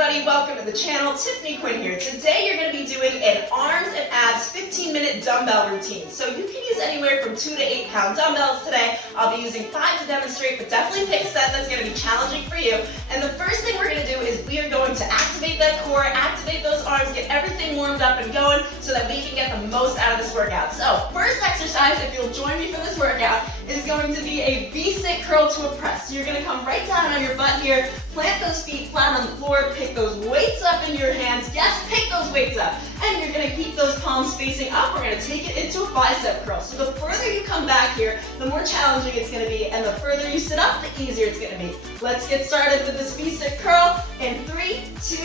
everybody, welcome to the channel. Tiffany Quinn here. Today you're going to be doing an arms and abs 15-minute dumbbell routine. So you can use anywhere from 2 to 8 pound dumbbells today. I'll be using 5 to demonstrate, but definitely pick a set that's going to be challenging for you. And the first thing we're going to do is we are going to activate that core, activate those arms, get everything warmed up and going so that we can get the most out of this workout. So first exercise, if you'll join me for this workout, is going to be a V-sit curl to a press. So you're going to come right down on your butt here, plant those feet flat on the floor, pick those weights up in your hands. Yes, pick those weights up. And you're going to keep those palms facing up. We're going to take it into a bicep curl. So the further you come back here, the more challenging it's going to be. And the further you sit up, the easier it's going to be. Let's get started with this V-sit curl in 3, 2,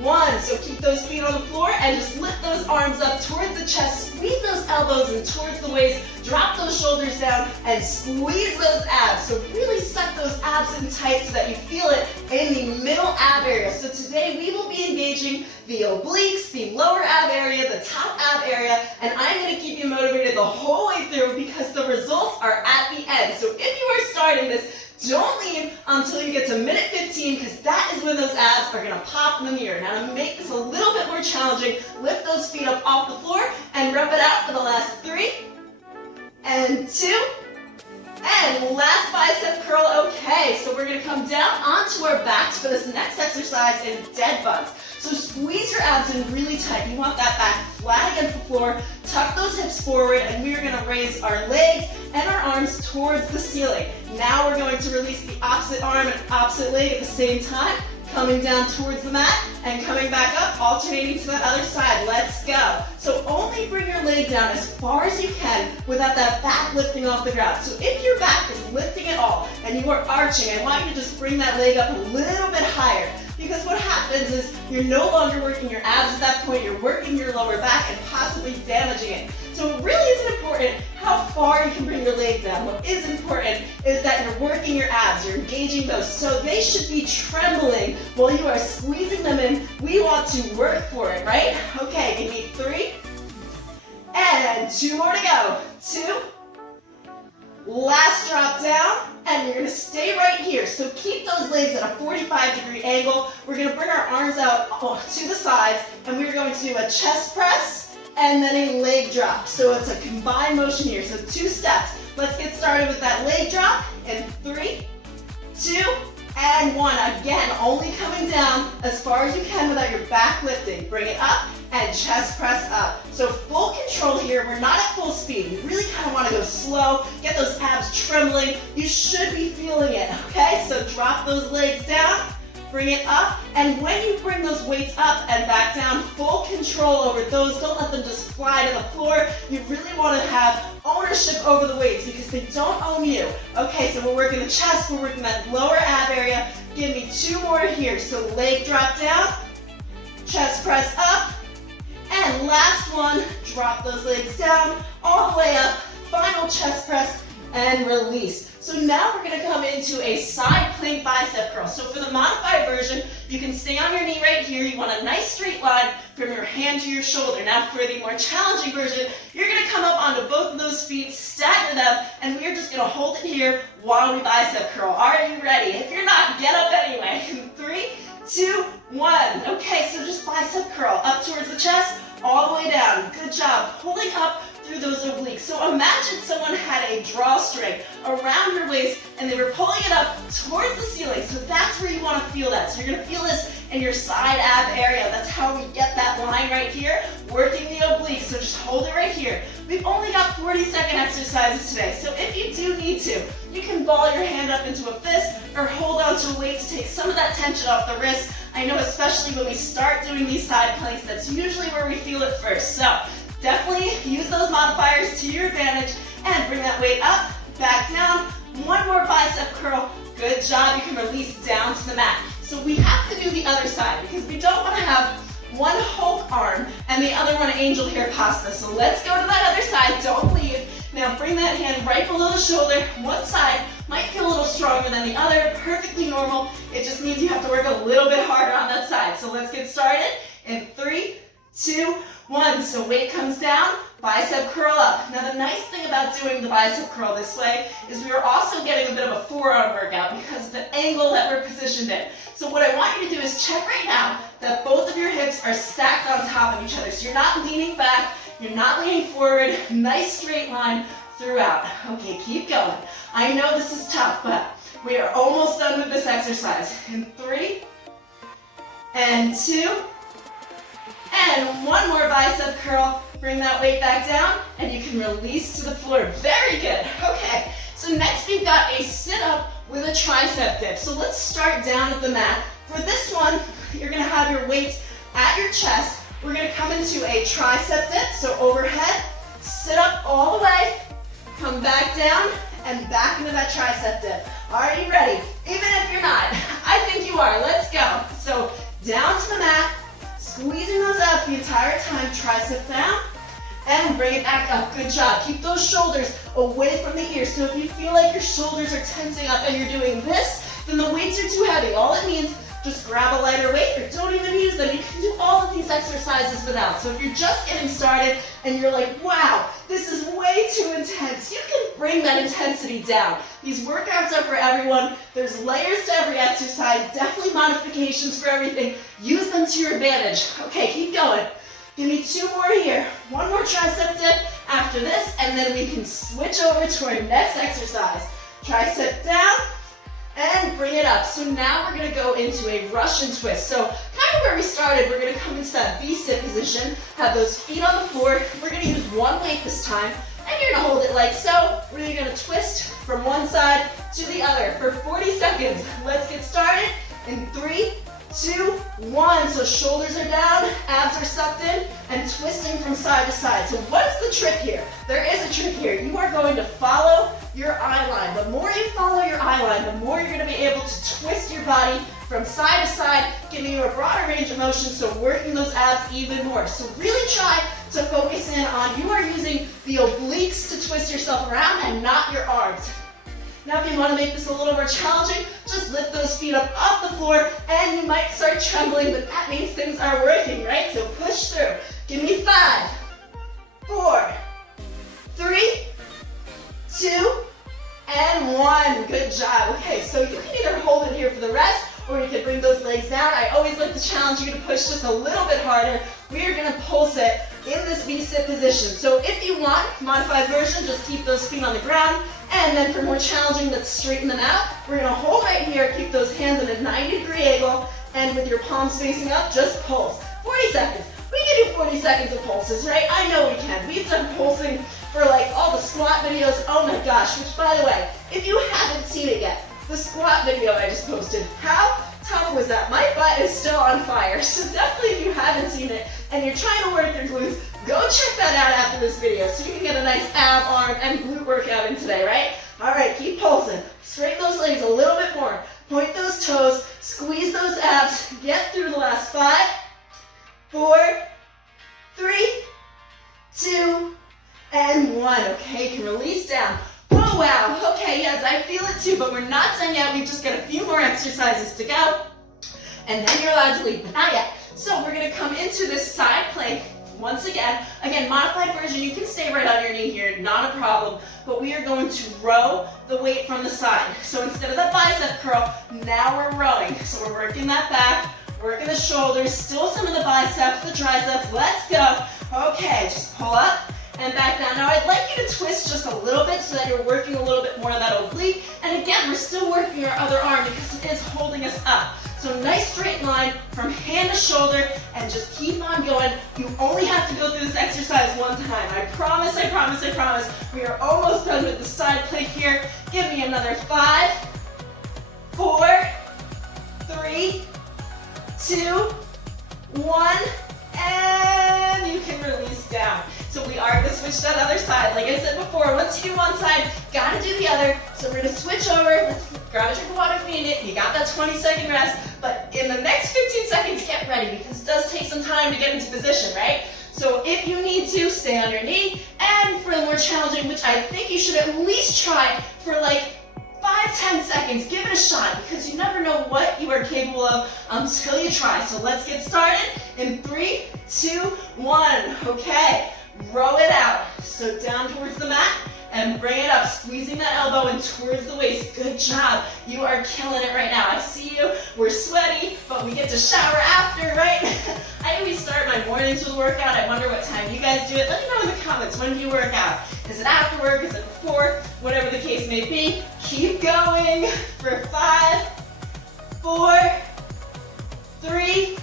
1. So keep those feet on the floor and just lift those arms up towards the chest. Squeeze those elbows in towards the waist. Drop those shoulders down and squeeze those abs. So really suck those abs in tight so that you feel it in the middle ab area. So today we will be engaging the obliques, the lower ab area, the top ab area, and I'm going to keep you motivated the whole way through because the results are at the end. So if you are starting this, don't leave until you get to minute 15 because that is when those abs are going to pop in the mirror. Now to make this a little bit more challenging, lift those feet up off the floor and rub it out for the last 3 and 2 and last bicep curl. Okay, so we're going to come down onto our backs for this next exercise is dead bugs. So squeeze your abs in really tight. You want that back flat against the floor. Tuck those hips forward and we are going to raise our legs and our arms towards the ceiling. Now we're going to release the opposite arm and opposite leg at the same time. Coming down towards the mat and coming back up, alternating to the other side. Let's go. So only bring your leg down as far as you can without that back lifting off the ground. So if your back is lifting at all and you are arching, I want you to just bring that leg up a little bit higher. Because what happens is you're no longer working your abs at that point, you're working your lower back and possibly damaging it. So it really isn't important how far you can bring your leg down. What is important is that you're working your abs, you're engaging those. So they should be trembling while you are squeezing them in. We want to work for it, right? Okay, give me 3 and 2 more to go. 2, last drop down, and you're going to stay right here. So keep those legs at a 45-degree angle. We're going to bring our arms out to the sides, and we're going to do a chest press and then a leg drop. So it's a combined motion here. So 2 steps. Let's get started with that leg drop in 3, 2, and 1. Again, only coming down as far as you can without your back lifting. Bring it up and chest press up. So full control here. We're not at full speed. We really kind of want to go slow. Get those abs trembling. You should be feeling it, okay? So drop those legs down. Bring it up, and when you bring those weights up and back down, full control over those. Don't let them just fly to the floor. You really want to have ownership over the weights because they don't own you. Okay, so we're working the chest, we're working that lower ab area. Give me 2 more here. So leg drop down, chest press up, and last one, drop those legs down, all the way up, final chest press, and release. So now we're going to come into a side plank bicep curl. So for the modified version, you can stay on your knee right here. You want a nice straight line from your hand to your shoulder. Now for the more challenging version, you're going to come up onto both of those feet, stagger them, and we're just going to hold it here while we bicep curl. Are you ready? If you're not, get up anyway. 3, 2, 1. Okay, so just bicep curl up towards the chest, all the way down. Good job. Pulling up through those obliques. So imagine someone had a drawstring around your waist and they were pulling it up towards the ceiling. So that's where you want to feel that. So you're going to feel this in your side ab area. That's how we get that line right here, working the obliques. So just hold it right here. We've only got 40-second exercises today. So if you do need to, you can ball your hand up into a fist or hold on to a weight to take some of that tension off the wrist. I know especially when we start doing these side planks, that's usually where we feel it first. So definitely use those modifiers to your advantage and bring that weight up, back down. 1 more bicep curl. Good job. You can release down to the mat. So we have to do the other side because we don't want to have one Hulk arm and the other one angel hair pasta. So let's go to that other side. Don't leave. Now bring that hand right below the shoulder. One side might feel a little stronger than the other. Perfectly normal. It just means you have to work a little bit harder on that side. So let's get started in 3, 2, 1. So weight comes down, bicep curl up. Now the nice thing about doing the bicep curl this way is we are also getting a bit of a forearm workout because of the angle that we're positioned in. So what I want you to do is check right now that both of your hips are stacked on top of each other. So you're not leaning back, you're not leaning forward, nice straight line throughout. Okay, keep going. I know this is tough, but we are almost done with this exercise. In 3, and 2, and 1 more bicep curl. Bring that weight back down, and you can release to the floor. Very good. Okay, so next we've got a sit-up with a tricep dip. So let's start down at the mat. For this one, you're gonna have your weights at your chest. We're gonna come into a tricep dip, so overhead, sit up all the way, come back down, and back into that tricep dip. Are you ready? Even if you're not, I think you are. Let's go. So down to the mat, squeezing those out the entire time, tricep down, and bring it back up. Good job. Keep those shoulders away from the ears. So if you feel like your shoulders are tensing up and you're doing this, then the weights are too heavy. All it means, just grab a lighter weight or don't even use them. You can do all of these exercises without. So if you're just getting started and you're like, wow, this is way too intense, you can bring that intensity down. These workouts are for everyone. There's layers to every exercise, definitely modifications for everything. Use them to your advantage. Okay, keep going. Give me 2 more here. 1 more tricep dip after this, and then we can switch over to our next exercise. Tricep down, and bring it up. So now we're gonna go into a Russian twist. So kind of where we started, we're gonna come into that V-sit position, have those feet on the floor. We're gonna use 1 weight this time, and you're gonna hold it like so. We're gonna twist from one side to the other for 40 seconds. Let's get started in 3, 2, 1. So shoulders are down, abs are sucked in, and twisting from side to side. So what is the trick here? There is a trick here. You are going to follow your eye line. The more you follow your eye line, the more you're going to be able to twist your body from side to side, giving you a broader range of motion, so working those abs even more. So really try to focus in on you are using the obliques to twist yourself around and not your arms. Now if you want to make this a little more challenging, just lift those feet up off the floor and you might start trembling, but that means things are working, right? So push through. Give me 5, 4, 3, 2, and 1. Good job. Okay, so you can either hold it here for the rest or you can bring those legs down. I always like to challenge you to push just a little bit harder. We are going to pulse it in this V-sit position. So if you want, modified version, just keep those feet on the ground. And then for more challenging, let's straighten them out. We're going to hold right here, keep those hands in a 90-degree angle, and with your palms facing up, just pulse. 40 seconds. We can do 40 seconds of pulses, right? I know we can. We've done pulsing for like all the squat videos. Oh my gosh, which by the way, if you haven't seen it yet, the squat video I just posted, how tough was that? My butt is still on fire. So definitely if you haven't seen it and you're trying to work your glutes, go check that out after this video so you can get a nice ab, arm, and glute workout in today, right? All right, keep pulsing. Straighten those legs a little bit more. Point those toes, squeeze those abs, get through the last 5, 4, 3, 2, and 1. Okay, you can release down. Oh wow, okay, yes, I feel it too, but we're not done yet. We've just got a few more exercises to go, and then you're allowed to leave, but not yet. So we're gonna come into this side plank once again. Again, modified version, you can stay right on your knee here, not a problem, but we are going to row the weight from the side. So instead of the bicep curl, now we're rowing. So we're working that back, working the shoulders, still some of the biceps, the triceps, let's go. Okay, just pull up and back down. Now I'd like you to twist just a little bit so that you're working a little bit more of that oblique. And again, we're still working our other arm because it is holding us up. So nice straight line from hand to shoulder and just keep on going. You only have to go through this exercise one time. I promise, I promise, I promise. We are almost done with the side plank here. Give me another 5, 4, 3, 2, 1, and you can release down. So we are going to switch to that other side. Like I said before, once you do one side, got to do the other. So we're going to switch over. Grab a drink of water if you need it. You got that 20-second rest. But in the next 15 seconds, get ready because it does take some time to get into position, right? So if you need to, stay on your knee. And for the more challenging, which I think you should at least try for like 5 10 seconds. Give it a shot because you never know what you are capable of until you try. So let's get started in 3, 2, 1. Okay, row it out. So down towards the mat and bring it up, squeezing that elbow in towards the waist. Good job. You are killing it right now. I see you. We're sweaty, but we get to shower after, right? I always start my mornings with a workout. I wonder what time you guys do it. Let me know in the comments. When do you work out? Is it after work? Is it before? Whatever the case may be. Keep going for 5, 4, 3,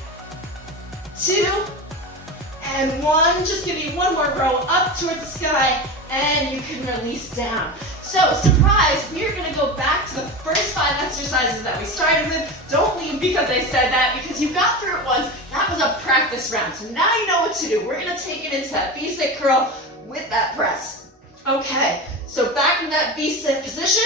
2, and 1. Just give me one more row up towards the sky, and you can release down. So, surprise, we are going to go back to the first 5 exercises that we started with. Don't leave because I said that, because you got through it once. That was a practice round. So now you know what to do. We're going to take it into that V-sit curl with that press. Okay, so back in that V-sit position,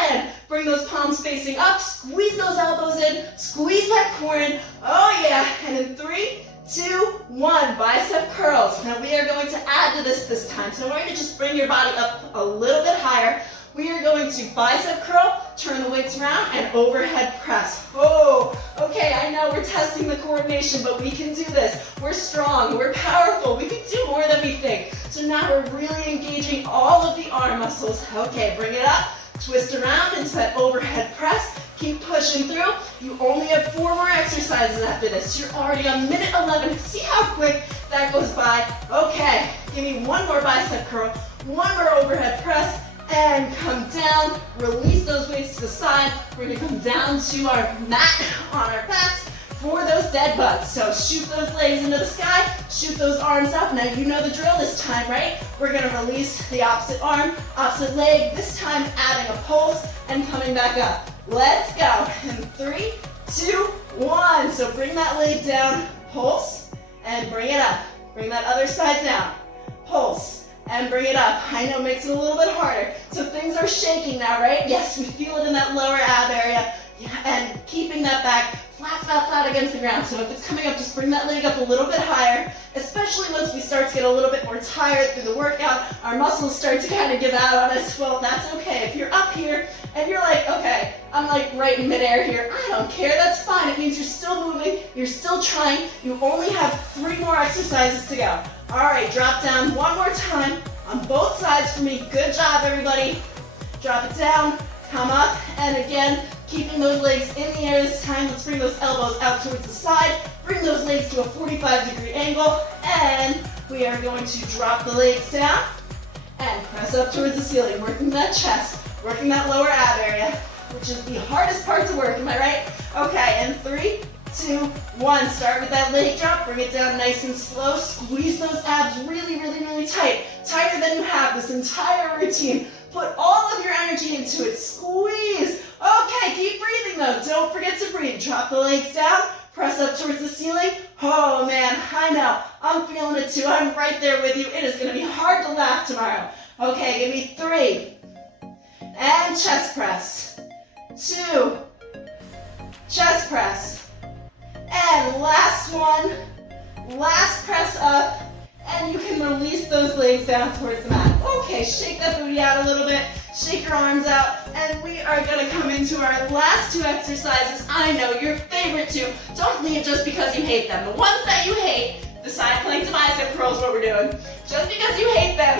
and bring those palms facing up. Squeeze those elbows in. Squeeze that core in. Oh yeah, and in 3, 2, 1, bicep curls. Now we are going to add to this time. So in order to just bring your body up a little bit higher, we are going to bicep curl, turn the weights around, and overhead press. Oh, okay, I know we're testing the coordination, but we can do this. We're strong, we're powerful, we can do more than we think. So now we're really engaging all of the arm muscles. Okay, bring it up, twist around into that overhead press. Keep pushing through. You only have 4 more exercises after this. You're already on minute 11. See how quick that goes by? Okay, give me one more bicep curl, one more overhead press, and come down. Release those weights to the side. We're gonna come down to our mat on our backs for those dead bugs. So shoot those legs into the sky, shoot those arms up. Now you know the drill this time, right? We're gonna release the opposite arm, opposite leg, this time adding a pulse and coming back up. Let's go. In 3, 2, 1. So bring that leg down, pulse, and bring it up. Bring that other side down, pulse, and bring it up. I know it makes it a little bit harder. So things are shaking now, right? Yes, we feel it in that lower ab area. Yeah, and keeping that back flat against the ground. So if it's coming up, just bring that leg up a little bit higher, especially once we start to get a little bit more tired through the workout. Our muscles start to kind of give out on us. Well, that's okay. If you're up here and you're like, okay, I'm like right in midair here, I don't care, that's fine. It means you're still moving, you're still trying. You only have 3 more exercises to go. All right, drop down one more time on both sides for me. Good job, everybody. Drop it down, come up, and again, keeping those legs in the air this time. Let's bring those elbows out towards the side. Bring those legs to a 45-degree angle. And we are going to drop the legs down and press up towards the ceiling, working that chest, working that lower ab area, which is the hardest part to work, am I right? Okay, in 3, 2, 1. Start with that leg drop. Bring it down nice and slow. Squeeze those abs really tight. Tighter than you have this entire routine. Put all of your energy into it. Squeeze. Okay, keep breathing though. Don't forget to breathe. Drop the legs down. Press up towards the ceiling. Oh man, I know. I'm feeling it too. I'm right there with you. It is going to be hard to laugh tomorrow. Okay, give me 3. And chest press. 2. Chest press. And last one. Last press up. And you can release those legs down towards the mat. Okay, shake that booty out a little bit. Shake your arms out. And we are going to come into our last 2 exercises. I know, your favorite 2. Don't leave just because you hate them. The ones that you hate, the side plank to bicep curls, what we're doing. Just because you hate them,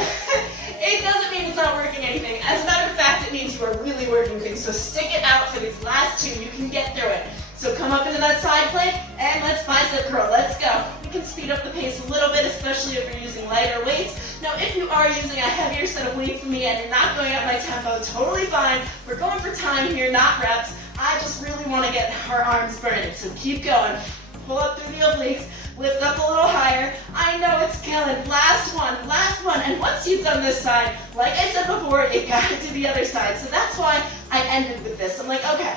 it doesn't mean it's not working anything. As a matter of fact, it means you are really working things. So stick it out for these last 2. You can get through it. So come up into that side plank and let's bicep curl. Let's go. We can speed up the pace a little bit, especially if you're using lighter weights. Now, if you are using a heavier set of weights than me and you're not going at my tempo, totally fine. We're going for time here, not reps. I just really want to get our arms burning, so keep going. Pull up through the obliques, lift up a little higher. I know it's killing. Last one. And once you've done this side, like I said before, you gotta do the other side. So that's why I ended with this. I'm like, okay,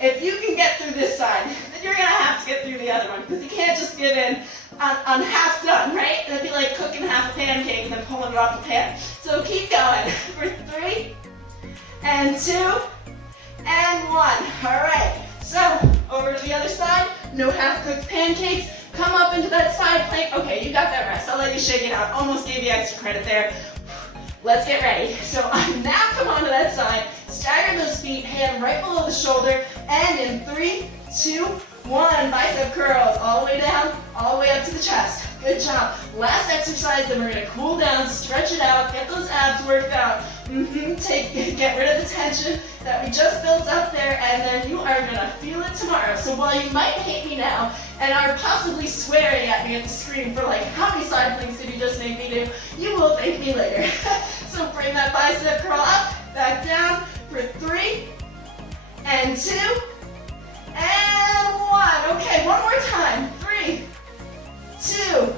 if you can get through this side, then you're gonna have to get through the other one, because you can't just give in on half done, right? It'd be like cooking half a pancake and then pulling it off the pan. So keep going for 3, and 2, and 1. All right, so over to the other side, no half-cooked pancakes. Come up into that side plank. Okay, you got that rest. I'll let you shake it out. Almost gave you extra credit there. Let's get ready. So now come onto that side. stagger those feet, hand right below the shoulder, and in 3, 2, 1, bicep curls, all the way down, all the way up to the chest. Good job. Last exercise, then we're gonna cool down, stretch it out, get those abs worked out. Get rid of the tension that we just built up there, and then you are gonna feel it tomorrow. So while you might hate me now, and are possibly swearing at me at the screen for like, how many side planks did you just make me do? You will thank me later. So bring that bicep curl up, back down for 3, and 2, and 1. Okay, one more time. 3, 2,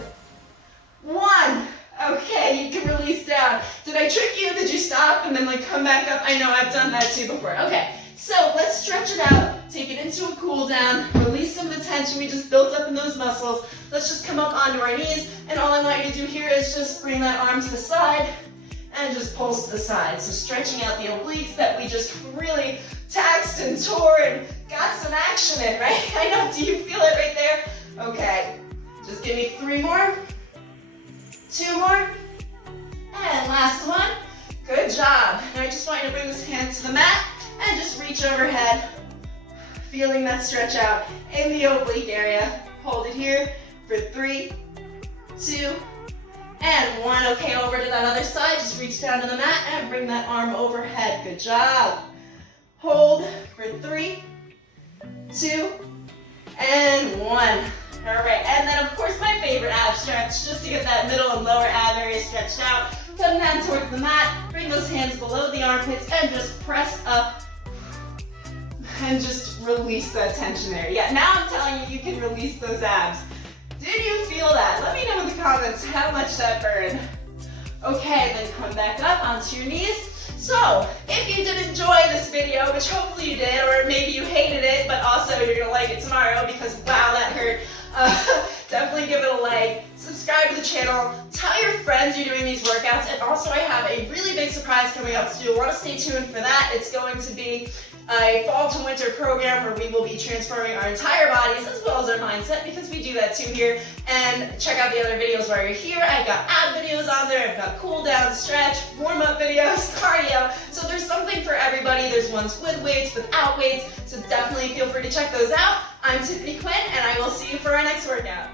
1. Okay, you can release down. Did I trick you? Did you stop and then like come back up? I know I've done that too before. Okay, so let's stretch it out. Take it into a cool down. Release some of the tension we just built up in those muscles. Let's just come up onto our knees. And all I want you to do here is just bring that arm to the side and just pulse to the side. So stretching out the obliques that we just really taxed and tore and got some action in, right? I know, do you feel it right there? Okay, just give me 3 more. 2 more, and last one. Good job. Now I just want you to bring this hand to the mat and just reach overhead, feeling that stretch out in the oblique area. Hold it here for 3, 2, and 1. Okay, over to that other side. Just reach down to the mat and bring that arm overhead. Good job. Hold for 3, 2, and 1. All right, and then of course my favorite ab stretch, just to get that middle and lower ab area stretched out. Come down towards the mat, bring those hands below the armpits, and just press up and just release that tension there. Yeah, now I'm telling you, you can release those abs. Did you feel that? Let me know in the comments how much that burned. Okay, then come back up onto your knees. So, if you did enjoy this video, which hopefully you did, or maybe you hated it, but also you're gonna like it tomorrow because wow, that hurt. Definitely give it a like, subscribe to the channel, tell your friends you're doing these workouts, and also I have a really big surprise coming up, so you'll want to stay tuned for that. It's going to be a fall to winter program where we will be transforming our entire bodies as well as our mindset, because we do that too here. And check out the other videos while you're here. I've got ab videos on there, I've got cool down, stretch, warm up videos, cardio. So there's something for everybody. There's ones with weights, without weights, so definitely feel free to check those out. I'm Tiffany Quinn, and I will see you for our next workout.